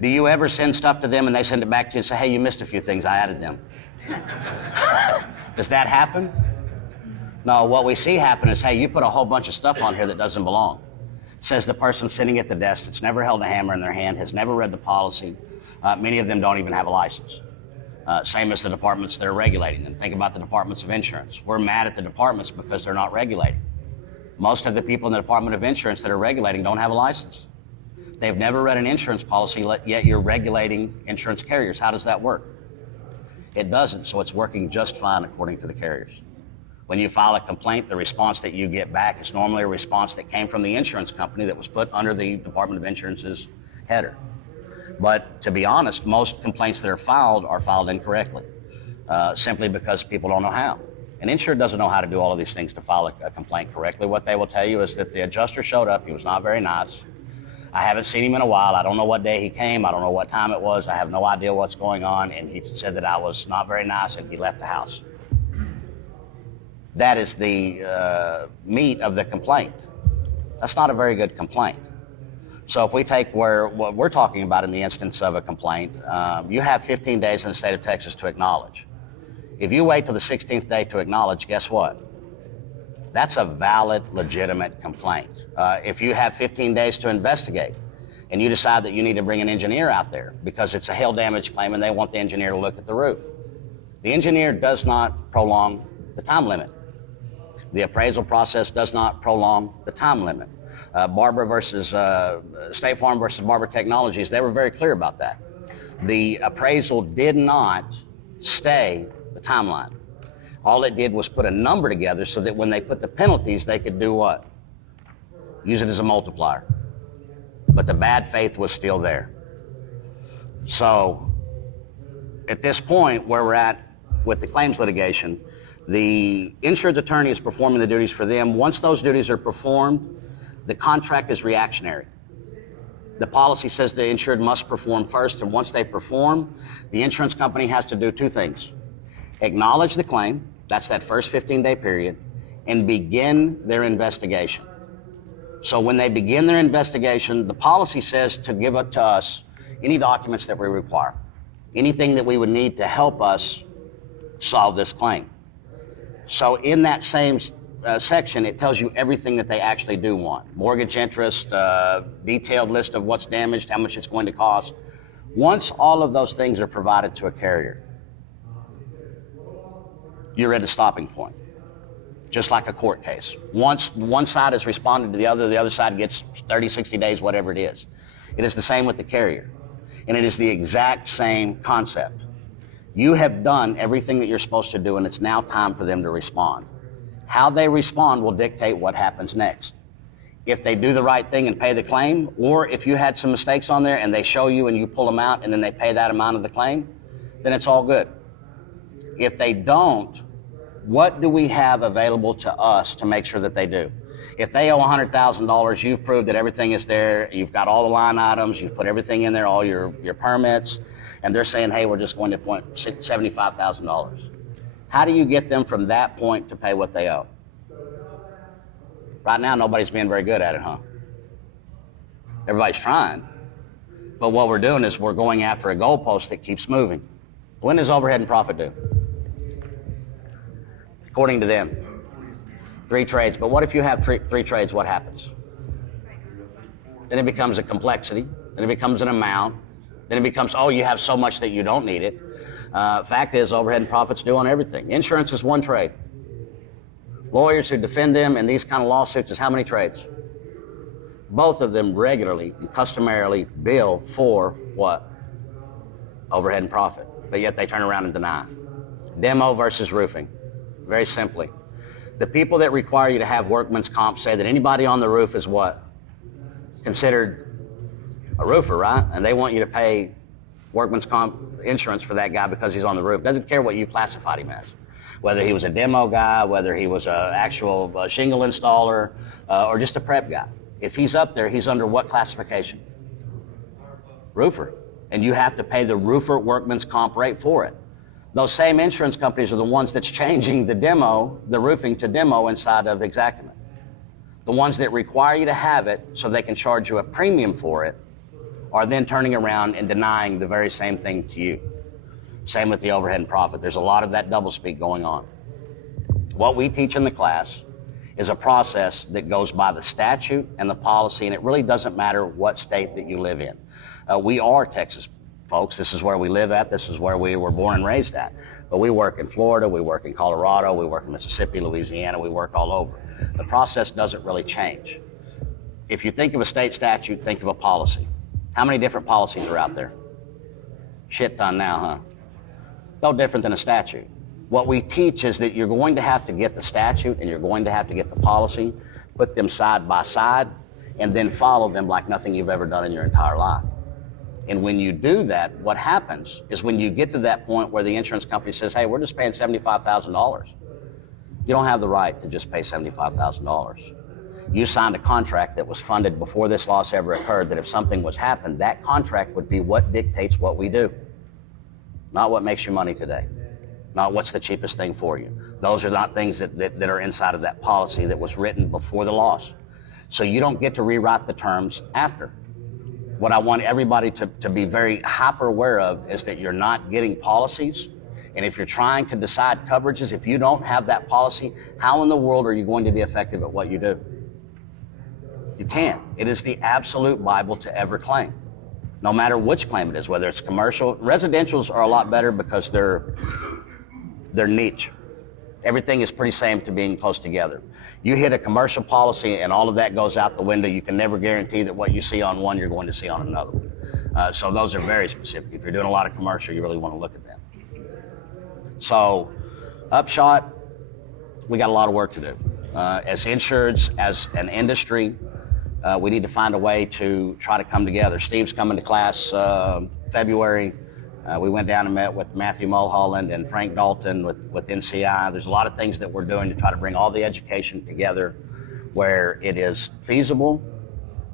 Do you ever send stuff to them and they send it back to you and say, hey, you missed a few things, I added them? Does that happen? No, what we see happen is, hey, you put a whole bunch of stuff on here that doesn't belong. Says the person sitting at the desk that's never held a hammer in their hand, has never read the policy. Many of them don't even have a license. Same as the departments that are regulating them. Think about the departments of insurance. We're mad at the departments because they're not regulating. Most of the people in the Department of Insurance that are regulating don't have a license. They've never read an insurance policy, yet you're regulating insurance carriers. How does that work? It doesn't, so it's working just fine according to the carriers. When you file a complaint, the response that you get back is normally a response that came from the insurance company that was put under the Department of Insurance's header. But to be honest, most complaints that are filed incorrectly, simply because people don't know how. An insurer doesn't know how to do all of these things to file a complaint correctly. What they will tell you is that the adjuster showed up, he was not very nice. I haven't seen him in a while, I don't know what day he came, I don't know what time it was, I have no idea what's going on, and he said that I was not very nice and he left the house. That is the meat of the complaint. That's not a very good complaint. So if we take what we're talking about in the instance of a complaint, you have 15 days in the state of Texas to acknowledge. If you wait till the 16th day to acknowledge, guess what? That's a valid, legitimate complaint. If you have 15 days to investigate and you decide that you need to bring an engineer out there because it's a hail damage claim and they want the engineer to look at the roof, the engineer does not prolong the time limit. The appraisal process does not prolong the time limit. State Farm versus Barber Technologies, they were very clear about that. The appraisal did not stay the timeline. All it did was put a number together so that when they put the penalties, they could do what? Use it as a multiplier. But the bad faith was still there. So at this point where we're at with the claims litigation, the insurance attorney is performing the duties for them. Once those duties are performed, the contract is reactionary. The policy says the insured must perform first, and once they perform, the insurance company has to do two things. Acknowledge the claim, that's that first 15-day period, and begin their investigation. So when they begin their investigation, the policy says to give it to us any documents that we require, anything that we would need to help us solve this claim. So in that same section, it tells you everything that they actually do want. Mortgage interest, detailed list of what's damaged, how much it's going to cost. Once all of those things are provided to a carrier, you're at a stopping point, just like a court case. Once one side has responded to the other side gets 30, 60 days, whatever it is. It is the same with the carrier, and it is the exact same concept. You have done everything that you're supposed to do, and it's now time for them to respond. How they respond will dictate what happens next. If they do the right thing and pay the claim, or if you had some mistakes on there and they show you and you pull them out and then they pay that amount of the claim, then it's all good. If they don't, what do we have available to us to make sure that they do? If they owe $100,000, you've proved that everything is there, you've got all the line items, you've put everything in there, all your permits, and they're saying, hey, we're just going to point $75,000. How do you get them from that point to pay what they owe? Right now, nobody's being very good at it, huh? Everybody's trying. But what we're doing is we're going after a goalpost that keeps moving. When does overhead and profit due? According to them, 3 trades. But what if you have three trades? What happens? Then it becomes a complexity. Then it becomes an amount. Then it becomes, oh, you have so much that you don't need it. Fact is, overhead and profits due on everything. Insurance is 1 trade. Lawyers who defend them in these kind of lawsuits is how many trades? Both of them regularly and customarily bill for what? Overhead and profit. But yet they turn around and deny. Demo versus roofing. Very simply. The people that require you to have workman's comp say that anybody on the roof is what? Considered a roofer, right? And they want you to pay workman's comp insurance for that guy because he's on the roof. Doesn't care what you classified him as. Whether he was a demo guy, whether he was an actual shingle installer, or just a prep guy. If he's up there, he's under what classification? Roofer. And you have to pay the roofer workman's comp rate for it. Those same insurance companies are the ones that's changing the roofing to demo inside of Xactimate. The ones that require you to have it so they can charge you a premium for it are then turning around and denying the very same thing to you. Same with the overhead and profit. There's a lot of that doublespeak going on. What we teach in the class is a process that goes by the statute and the policy, and it really doesn't matter what state that you live in. We are Texas folks. This is where we live at. This is where we were born and raised at. But we work in Florida, we work in Colorado, we work in Mississippi, Louisiana, we work all over. The process doesn't really change. If you think of a state statute, think of a policy. How many different policies are out there? Shit ton now, huh? No different than a statute. What we teach is that you're going to have to get the statute and you're going to have to get the policy, put them side by side, and then follow them like nothing you've ever done in your entire life. And when you do that, what happens is when you get to that point where the insurance company says, hey, we're just paying $75,000. You don't have the right to just pay $75,000. You signed a contract that was funded before this loss ever occurred, that if something was happened, that contract would be what dictates what we do. Not what makes you money today. Not what's the cheapest thing for you. Those are not things that are inside of that policy that was written before the loss. So you don't get to rewrite the terms after. What I want everybody to be very hyper aware of is that you're not getting policies. And if you're trying to decide coverages, if you don't have that policy, how in the world are you going to be effective at what you do? You can't. It is the absolute Bible to ever claim. No matter which claim it is, whether it's commercial. Residentials are a lot better because they're niche. Everything is pretty same to being close together. You hit a commercial policy and all of that goes out the window. You can never guarantee that what you see on one, you're going to see on another one. So those are very specific. If you're doing a lot of commercial, you really want to look at them. So upshot, we got a lot of work to do. As insureds, as an industry, we need to find a way to try to come together. Steve's coming to class February. We went down and met with Matthew Mulholland and Frank Dalton with NCI. There's a lot of things that we're doing to try to bring all the education together where it is feasible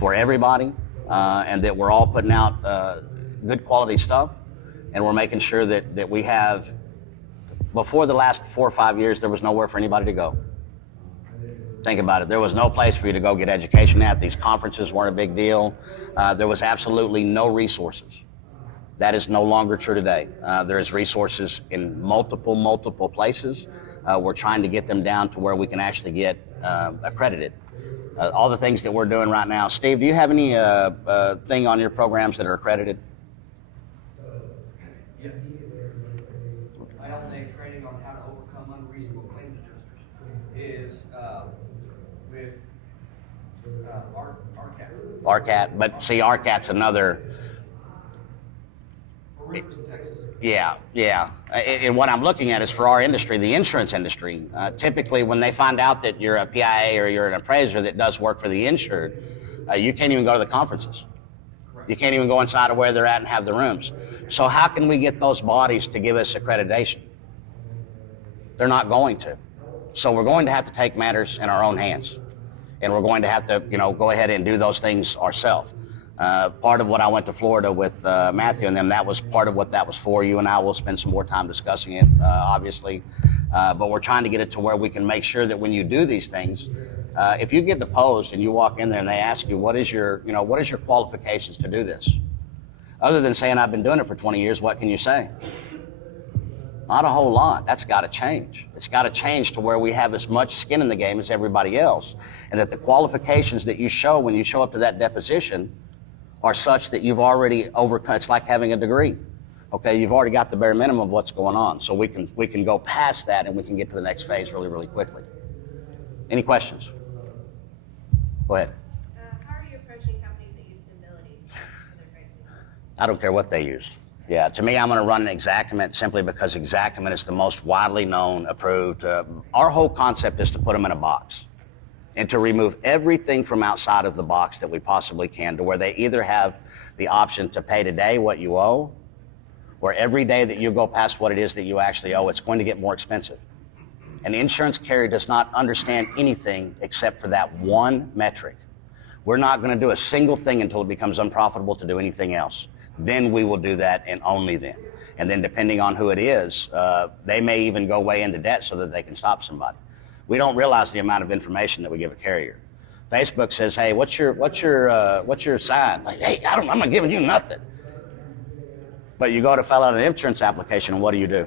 for everybody, and that we're all putting out good quality stuff, and we're making sure that we have, before the last 4 or 5 years, there was nowhere for anybody to go. Think about it. There was no place for you to go get education at. These conferences weren't a big deal. There was absolutely no resources. That is no longer true today. There is resources in multiple places. We're trying to get them down to where we can actually get accredited. All the things that we're doing right now. Steve, do you have any thing on your programs that are accredited? Yes. My LNA training on how to overcome unreasonable claims adjusters is with RCAT. RCAT, but see, RCAT's another. Rivers in Texas. Yeah. And what I'm looking at is for our industry, the insurance industry, typically when they find out that you're a PIA or you're an appraiser that does work for the insured, you can't even go to the conferences. Correct. You can't even go inside of where they're at and have the rooms. So how can we get those bodies to give us accreditation? They're not going to. So we're going to have to take matters in our own hands. And we're going to have to, go ahead and do those things ourselves. Part of what I went to Florida with Matthew and them, that was part of what that was for. You and I will spend some more time discussing it, obviously. But we're trying to get it to where we can make sure that when you do these things, if you get deposed and you walk in there and they ask you, what is your qualifications to do this? Other than saying, I've been doing it for 20 years, what can you say? Not a whole lot. That's got to change. It's got to change to where we have as much skin in the game as everybody else. And that the qualifications that you show when you show up to that deposition are such that you've already overcome. It's like having a degree. Okay, you've already got the bare minimum of what's going on. So we can go past that and we can get to the next phase really, really quickly. Any questions? Go ahead. How are you approaching companies that use stability for their pricing? I don't care what they use. Yeah, to me, I'm going to run an Exactament simply because Exactament is the most widely known, approved. Our whole concept is to put them in a box and to remove everything from outside of the box that we possibly can, to where they either have the option to pay today what you owe, or every day that you go past what it is that you actually owe, it's going to get more expensive. An insurance carrier does not understand anything except for that one metric. We're not going to do a single thing until it becomes unprofitable to do anything else. Then we will do that, and only then. And then depending on who it is, they may even go way into debt so that they can stop somebody. We don't realize the amount of information that we give a carrier. Facebook says, hey, what's your sign? Like, hey, I'm not giving you nothing. But you go to fill out an insurance application, and what do?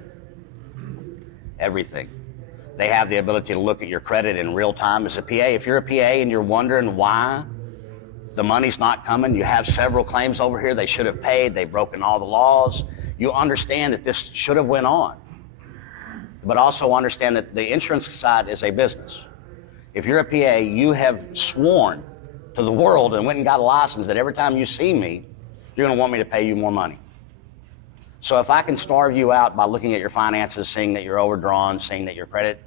Everything. They have the ability to look at your credit in real time as a PA. If you're a PA and you're wondering why the money's not coming, you have several claims over here they should have paid, they've broken all the laws, you understand that this should have went on. But also understand that the insurance side is a business. If you're a PA, you have sworn to the world and went and got a license that every time you see me, you're going to want me to pay you more money. So if I can starve you out by looking at your finances, seeing that you're overdrawn, seeing that your credit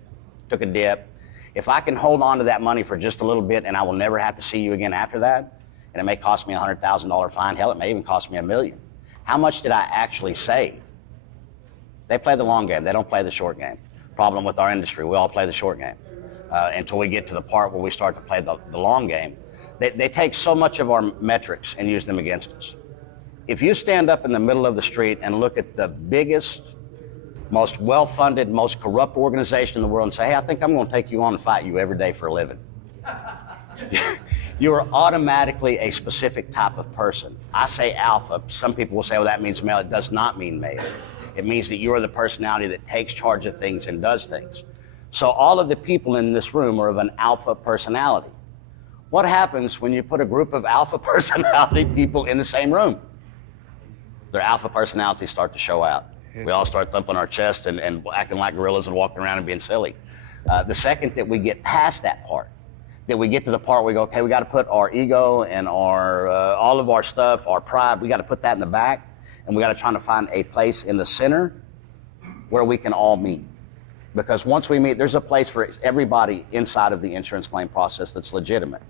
took a dip, if I can hold on to that money for just a little bit and I will never have to see you again after that, and it may cost me a $100,000 fine, hell, it may even cost me $1 million. How much did I actually save? They play the long game. They don't play the short game. Problem with our industry, we all play the short game until we get to the part where we start to play the long game. They take so much of our metrics and use them against us. If you stand up in the middle of the street and look at the biggest, most well-funded, most corrupt organization in the world and say, hey, I think I'm going to take you on and fight you every day for a living. You are automatically a specific type of person. I say alpha. Some people will say, well, that means male. It does not mean male. It means that you are the personality that takes charge of things and does things. So all of the people in this room are of an alpha personality. What happens when you put a group of alpha personality people in the same room? Their alpha personalities start to show out. We all start thumping our chest and acting like gorillas and walking around and being silly. The second that we get past that part, that we get to the part where we go, okay, we got to put our ego and our all of our stuff, our pride, we got to put that in the back, and we got to try to find a place in the center where we can all meet. Because once we meet, there's a place for everybody inside of the insurance claim process that's legitimate.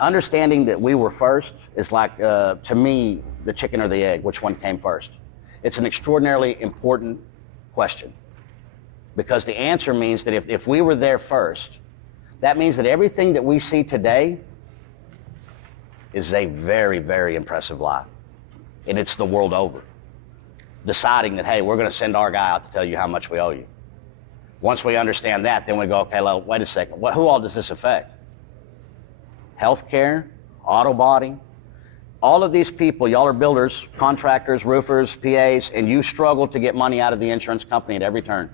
Understanding that we were first is like, to me, the chicken or the egg, which one came first? It's an extraordinarily important question. Because the answer means that if we were there first, that means that everything that we see today is a very, very impressive lie. And it's the world over. Deciding that, hey, we're going to send our guy out to tell you how much we owe you. Once we understand that, then we go, okay, well, wait a second. Who all does this affect? Healthcare, auto body. All of these people, y'all are builders, contractors, roofers, PAs, and you struggle to get money out of the insurance company at every turn.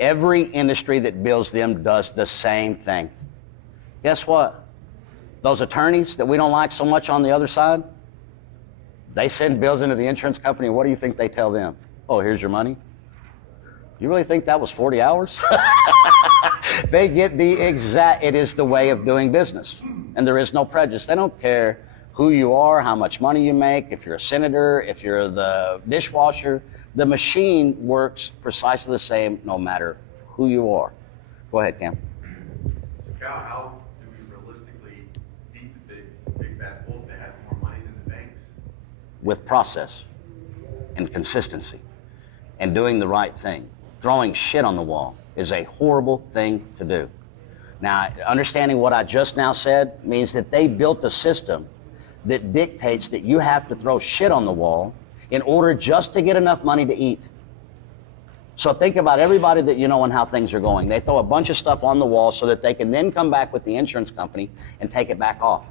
Every industry that builds them does the same thing. Guess what? Those attorneys that we don't like so much on the other side, they send bills into the insurance company. What do you think they tell them? Oh, here's your money. You really think that was 40 hours? They get it is the way of doing business. And there is no prejudice. They don't care who you are, how much money you make, if you're a senator, if you're the dishwasher. The machine works precisely the same no matter who you are. Go ahead, Cam. So Cal, how do we realistically beat the big bad wolf that has more money than the banks? With process and consistency and doing the right thing. Throwing shit on the wall is a horrible thing to do. Now, understanding what I just now said means that they built a system that dictates that you have to throw shit on the wall in order just to get enough money to eat. So think about everybody that you know and how things are going. They throw a bunch of stuff on the wall so that they can then come back with the insurance company and take it back off.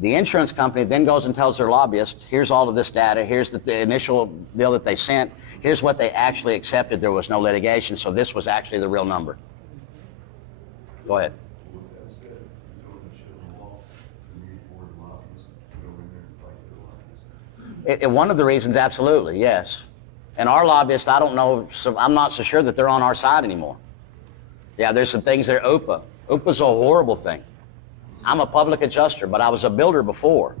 The insurance company then goes and tells their lobbyist, here's all of this data, here's the initial bill that they sent, here's what they actually accepted, there was no litigation, so this was actually the real number. Go ahead. One of the reasons, absolutely, yes. And our lobbyists, I don't know, I'm not so sure that they're on our side anymore. Yeah, there's some things there. OPA. OPA's a horrible thing. I'm a public adjuster, but I was a builder before.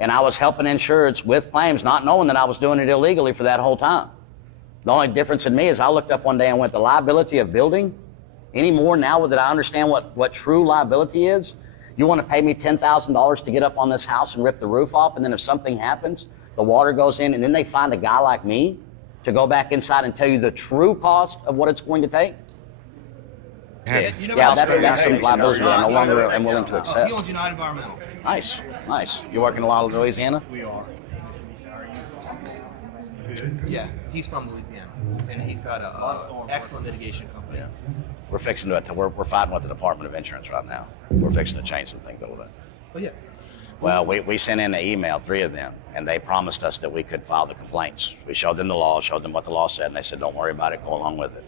And I was helping insureds with claims, not knowing that I was doing it illegally for that whole time. The only difference in me is I looked up one day and went, the liability of building, any more now that I understand what true liability is, you want to pay me $10,000 to get up on this house and rip the roof off, and then if something happens, the water goes in, and then they find a guy like me to go back inside and tell you the true cost of what it's going to take? Yeah, that's some liability that I no longer am willing to accept. He owns United Environmental. Nice. You work in Louisiana? We are. Yeah, he's from Louisiana, and he's got a excellent mitigation company. Yeah. We're fixing to we're fighting with the Department of Insurance right now. We're fixing to change some things over there. Oh yeah. Well, we sent in an email, 3 of them, and they promised us that we could file the complaints. We showed them the law, showed them what the law said, and they said, don't worry about it, go along with it.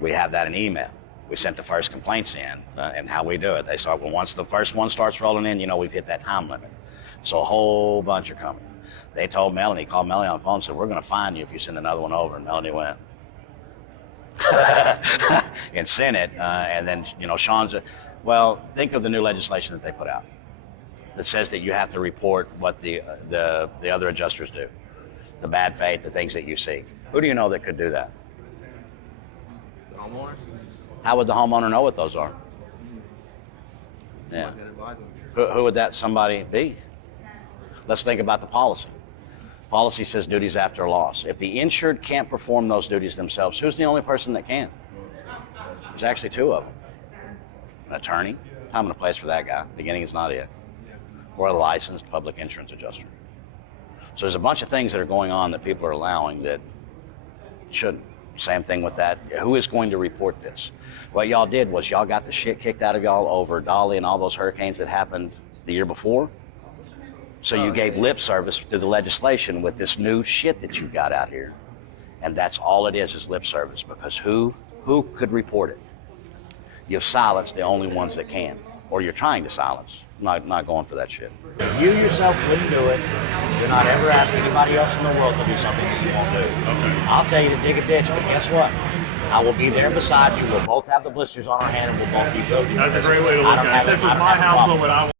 We have that in email. We sent the first complaints in, and how we do it. They start, well, once the first one starts rolling in, we've hit that time limit. So a whole bunch are coming. They told Melanie, called Melanie on the phone and said, we're going to fine you if you send another one over. And Melanie went and sent it. And then, Sean's, well, think of the new legislation that they put out that says that you have to report what the other adjusters do, the bad faith, the things that you see. Who do you know that could do that? The homeowners. How would the homeowner know what those are? Yeah. Somebody's gotta advise them. Who would that somebody be? Let's think about the policy. Policy says duties after a loss. If the insured can't perform those duties themselves, who's the only person that can? There's actually 2 of them. An attorney, time and a place for that guy. Beginning is not it. Or a licensed public insurance adjuster. So there's a bunch of things that are going on that people are allowing that shouldn't. Same thing with that. Who is going to report this? What y'all did was y'all got the shit kicked out of y'all over Dolly and all those hurricanes that happened the year before. So you gave lip service to the legislation with this new shit that you've got out here. And that's all it is lip service, because who could report it? You've silenced the only ones that can, or you're trying to silence. Not going for that shit. If you yourself wouldn't do it, you're not ever asking anybody else in the world to do something that you won't do. Okay. I'll tell you to dig a ditch, but guess what? I will be there beside you. We'll both have the blisters on our hand, and we'll both be filthy. That's a great way to look at it. This is my house, what I